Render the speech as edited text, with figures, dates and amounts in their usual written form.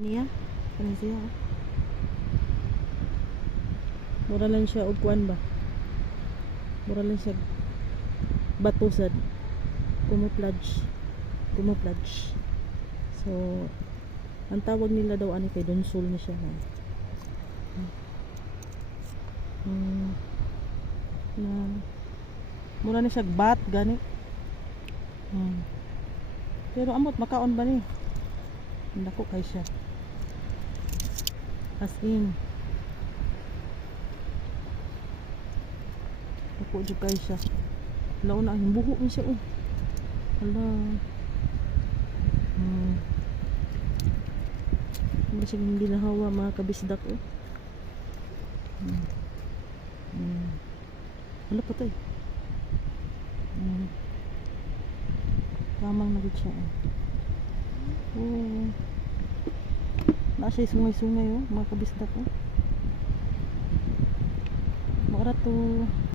Niya, kani siya. Mura lang siya og kuan ba? Mura lang siya bato sad. Camouflage. So, ang tawag nila daw ani kay donsol ni siya. Na mura ni siya bat gani. Pero amot makaon ba ni? Dako kay siya. As in dako jud kay siya. Laon na ang buho ni siya oh. Hala. Hindi siya hindi nahawa mga kabisdak oh. Hala pa to eh. Lamang na rin siya oh. Na siya sungay-sungay oh, mga kabisdak oh. Maara to.